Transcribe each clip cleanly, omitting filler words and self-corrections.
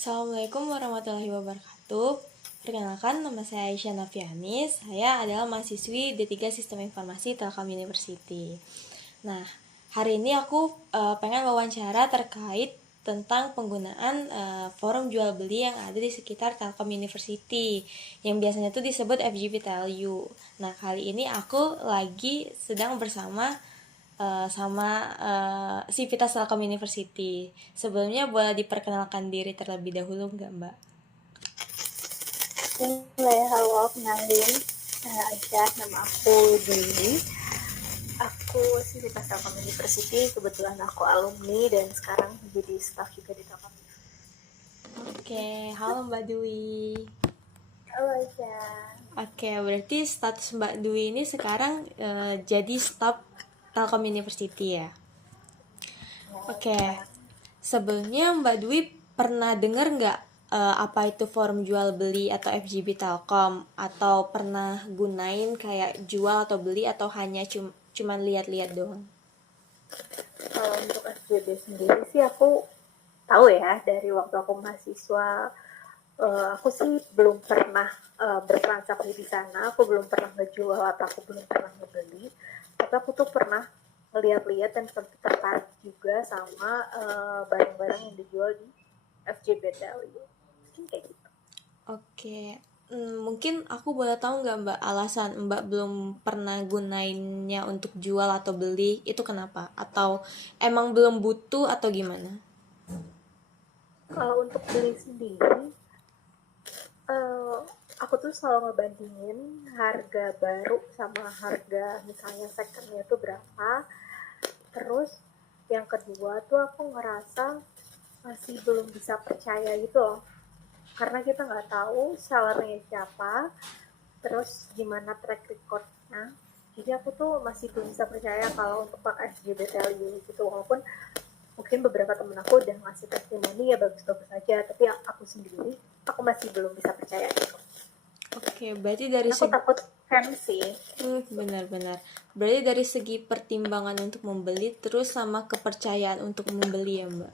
Assalamualaikum warahmatullahi wabarakatuh. Perkenalkan, nama saya Aisyah Nafianis. Saya adalah mahasiswi D3 Sistem Informasi Telkom University. Nah, hari ini aku pengen wawancara terkait tentang penggunaan forum jual beli yang ada di sekitar Telkom University yang biasanya tuh disebut FGP TLU. Nah, kali ini aku lagi sedang bersama Sivitas Telkom University. Sebelumnya boleh diperkenalkan diri terlebih dahulu nggak, Mbak? Boleh, halo, kenalin. Aisyah, nama aku Dewi. Aku Sivitas Telkom University, kebetulan aku alumni dan sekarang jadi staff juga di Telkom. Oke, halo Mbak Dwi. Halo Aisyah. Oke, berarti status Mbak Dwi ini sekarang jadi staf Telkom University ya? Oke, sebelumnya Mbak Dwi pernah dengar nggak apa itu forum jual beli atau FGB Telkom? Atau pernah gunain kayak jual atau beli atau hanya cuman lihat-lihat doang? Kalau untuk FGB sendiri sih aku tahu ya, dari waktu aku mahasiswa, aku sih belum pernah bertransaksi di sana, aku belum pernah ngejual atau aku belum pernah ngebeli, tapi aku tuh pernah ngeliat-liat dan tertarik juga sama barang-barang yang dijual di FJB Value. Mungkin kayak gitu. Oke, mungkin aku boleh tahu nggak Mbak alasan Mbak belum pernah gunainnya untuk jual atau beli itu kenapa? Atau emang belum butuh atau gimana? Kalau untuk beli sendiri, uh, aku tuh selalu ngebandingin harga baru sama harga misalnya secondnya itu berapa. Terus yang kedua tuh aku ngerasa masih belum bisa percaya gitu loh, karena kita nggak tahu sellernya siapa, terus gimana track recordnya. Jadi aku tuh masih belum bisa percaya kalau untuk pakai SJB value gitu, walaupun mungkin beberapa temen aku udah ngasih testimoni ya bagus-bagus aja, tapi aku sendiri aku masih belum bisa percaya gitu. Oke, berarti dari Aku takut scam sih. benar-benar. Berarti dari segi pertimbangan untuk membeli terus sama kepercayaan untuk membeli ya Mbak.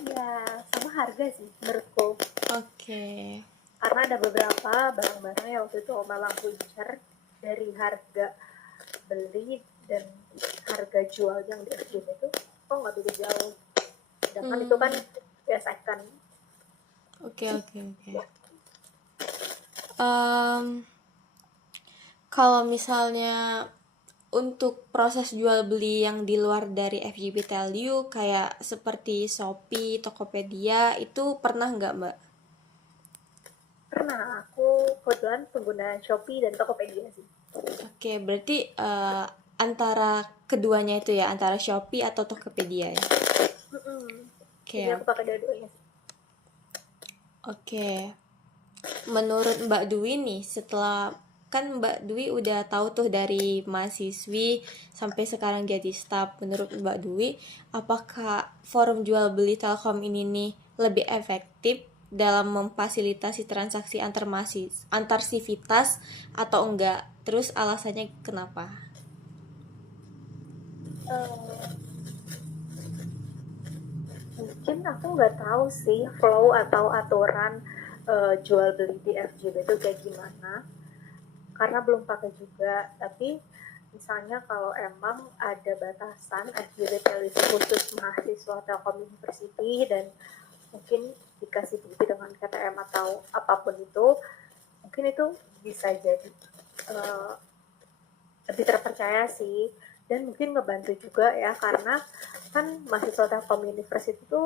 Ya sama harga sih menurutku, Oke. karena ada beberapa barang-barang yang waktu itu Oma lampu incer dari harga beli dan harga jual yang di FGM itu kok nggak beda jauh, sedangkan itu kan ya second. Oke. Kalau misalnya untuk proses jual beli yang di luar dari FGB Tell kayak seperti Shopee, Tokopedia itu pernah nggak Mbak? Pernah, aku kebetulan pengguna Shopee dan Tokopedia sih. Oke, berarti antara keduanya itu ya, antara Shopee atau Tokopedia ya? Jadi aku pakai dua-duanya sih. Oke. Menurut Mbak Dwi nih, setelah kan Mbak Dwi udah tahu tuh dari mahasiswi sampai sekarang jadi staf. Menurut Mbak Dwi, apakah forum jual beli Telkom ini nih lebih efektif dalam memfasilitasi transaksi antar sivitas atau enggak? Terus alasannya kenapa? Mungkin aku nggak tahu sih flow atau aturan jual beli di FJB itu kayak gimana, karena belum pakai juga. Tapi misalnya kalau emang ada batasan FJB itu khusus mahasiswa Telkom University dan mungkin dikasih bukti dengan KTM atau apapun itu, mungkin itu bisa jadi uh, lebih terpercaya sih, dan mungkin ngebantu juga ya, karena kan mahasiswa Telkom University itu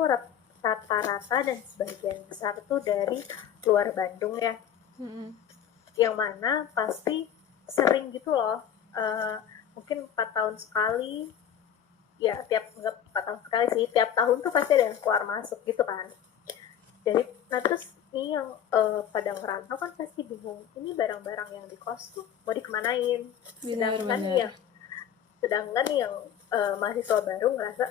rata-rata dan sebagian besar tuh dari luar Bandung ya, yang mana pasti sering gitu loh, mungkin 4 tahun sekali, ya nggak 4 tahun sekali sih, tiap tahun tuh pasti ada yang keluar masuk gitu kan. Jadi nah terus ini yang pada ngerantau kan pasti bingung, ini barang-barang yang di kos tuh mau dikemanain, sedangkan yang mahasiswa baru ngerasa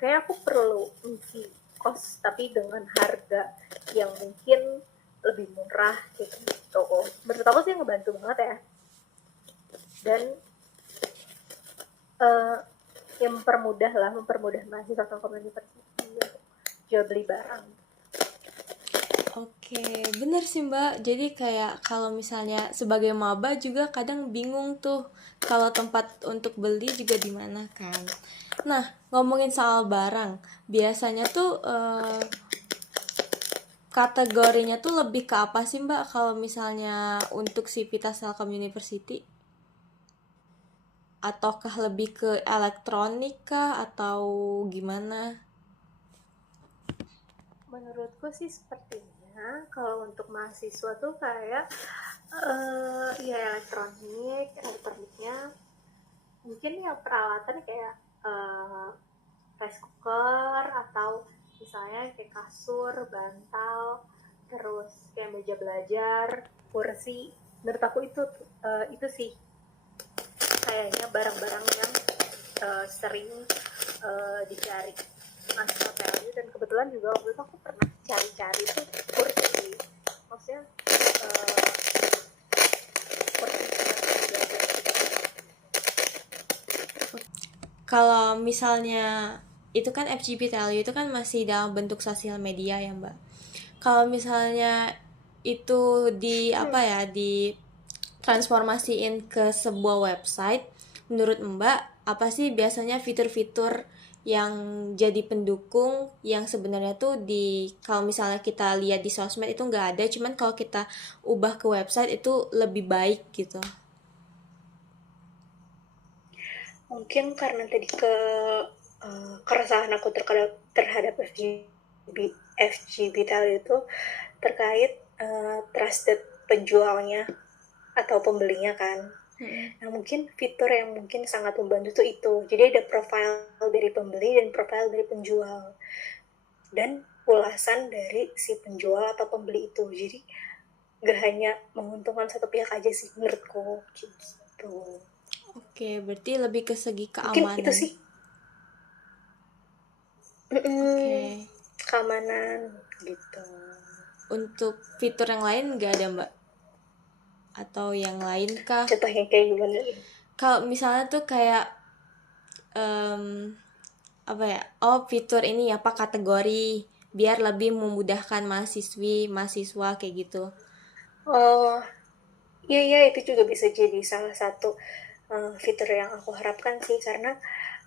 kayak aku perlu ngisi kos tapi dengan harga yang mungkin lebih murah gitu. Menurut aku sih ngebantu banget ya, dan yang mempermudah mahasiswa Telkom University jual beli barang. Oke, bener sih Mbak. Jadi kayak kalau misalnya sebagai maba juga kadang bingung tuh kalau tempat untuk beli juga di mana kan. Nah, ngomongin soal barang, biasanya tuh kategorinya tuh lebih ke apa sih Mbak kalau misalnya untuk Civitas Telkom University? Ataukah lebih ke elektronik kah atau gimana? Menurutku sih sepertinya kalau untuk mahasiswa tuh kayak ya elektroniknya mungkin ya peralatan kayak rice cooker atau misalnya kayak kasur, bantal, terus kayak meja belajar, kursi. Menurut aku itu sih kayaknya barang-barang yang sering dicari mahasiswa PLU, dan kebetulan juga waktu itu aku pernah cari-cari tuh kursi, maksudnya uh, kursi Kalau misalnya itu kan FGP Value itu kan masih dalam bentuk sosial media ya Mbak. Kalau misalnya itu di apa ya di transformasiin ke sebuah website, menurut Mbak apa sih biasanya fitur-fitur yang jadi pendukung yang sebenarnya tuh di kalau misalnya kita lihat di sosmed itu nggak ada, cuman kalau kita ubah ke website itu lebih baik gitu. mungkin karena tadi keresahan aku terhadap FGB tadi itu terkait trusted penjualnya atau pembelinya kan. Nah, mungkin fitur yang mungkin sangat membantu tuh itu. Jadi ada profile dari pembeli dan profile dari penjual. Dan ulasan dari si penjual atau pembeli itu. Jadi gak hanya menguntungkan satu pihak aja sih menurutku gitu. Oke, berarti lebih ke segi Mungkin itu keamanan. sih. Oke. Keamanan gitu. Untuk fitur yang lain nggak ada Mbak? Atau yang lain kah? Contohnya kayak gimana nih? Kalau misalnya tuh kayak em, apa ya? Oh, fitur ini apa kategori biar lebih memudahkan mahasiswa kayak gitu. Oh, iya iya, itu juga bisa jadi salah satu fitur yang aku harapkan sih, karena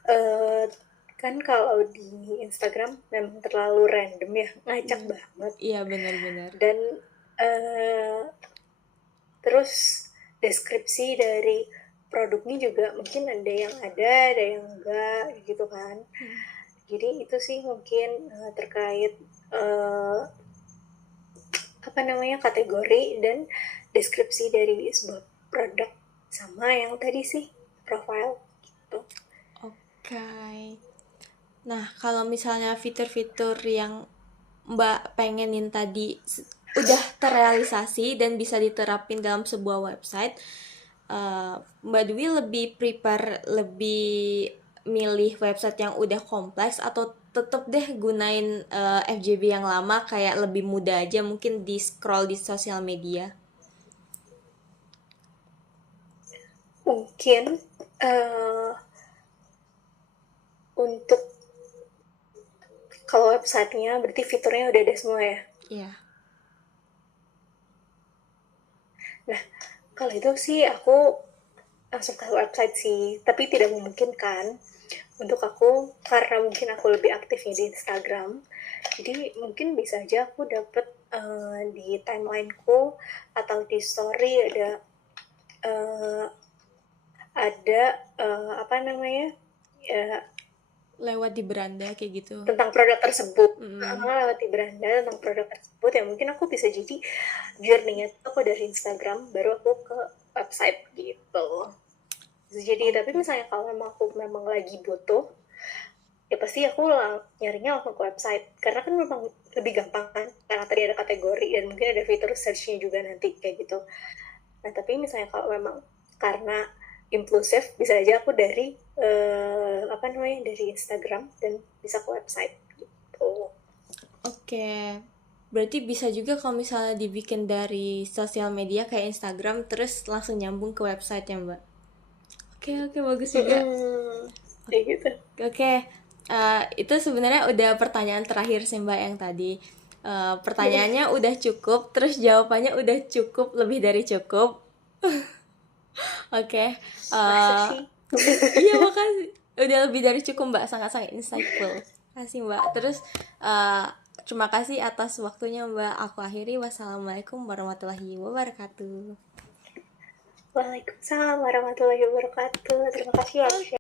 uh, kan kalau di Instagram memang terlalu random ya, ngacak Iya, banget. iya benar-benar. Dan uh, terus deskripsi dari produknya juga mungkin ada yang enggak gitu kan. Jadi itu sih mungkin terkait uh, apa namanya kategori dan deskripsi dari sebuah produk, sama yang tadi sih profile gitu. Oke. Nah, kalau misalnya fitur-fitur yang Mbak pengenin tadi udah terrealisasi dan bisa diterapin dalam sebuah website, Mbak Dwi lebih prepare, lebih milih website yang udah kompleks atau tetep deh gunain FJB yang lama kayak lebih mudah aja mungkin di scroll di sosial media? Mungkin uh, untuk kalau websitenya berarti fiturnya udah ada semua ya. Iya. Nah, kalau itu sih aku langsung ke website sih, tapi tidak memungkinkan untuk aku karena mungkin aku lebih aktifnya di Instagram. Jadi mungkin bisa aja aku dapet di timelineku atau di story uh, ada apa namanya ya, Lewat di beranda kayak gitu. tentang produk tersebut. Lewat di beranda tentang produk tersebut ya, mungkin aku bisa jadi journey-nya tuh aku dari Instagram baru aku ke website gitu. Jadi tapi misalnya kalau memang aku lagi butuh, ya pasti aku nyarinya langsung ke website, karena kan memang lebih gampang kan, karena tadi ada kategori dan mungkin ada fitur search-nya juga nanti kayak gitu. Nah tapi misalnya kalau memang karena impulsif, bisa aja aku dari apa namanya dari Instagram dan bisa ke website gitu. Oke. Berarti bisa juga kalau misalnya dibikin dari sosial media kayak Instagram terus langsung nyambung ke website ya Mbak. Oke, oke, bagus juga. Kayak gitu. Oke, itu sebenarnya udah pertanyaan terakhir sih Mbak yang tadi. Pertanyaannya udah cukup, terus jawabannya udah cukup, lebih dari cukup. Oke. Masa eh, sih? iya, makasih. Udah lebih dari cukup, Mbak. Sangat-sangat insightful. Makasih, Mbak. Terus terima kasih atas waktunya, Mbak. Aku akhiri. Wassalamualaikum warahmatullahi wabarakatuh. Waalaikumsalam warahmatullahi wabarakatuh. Terima kasih ya,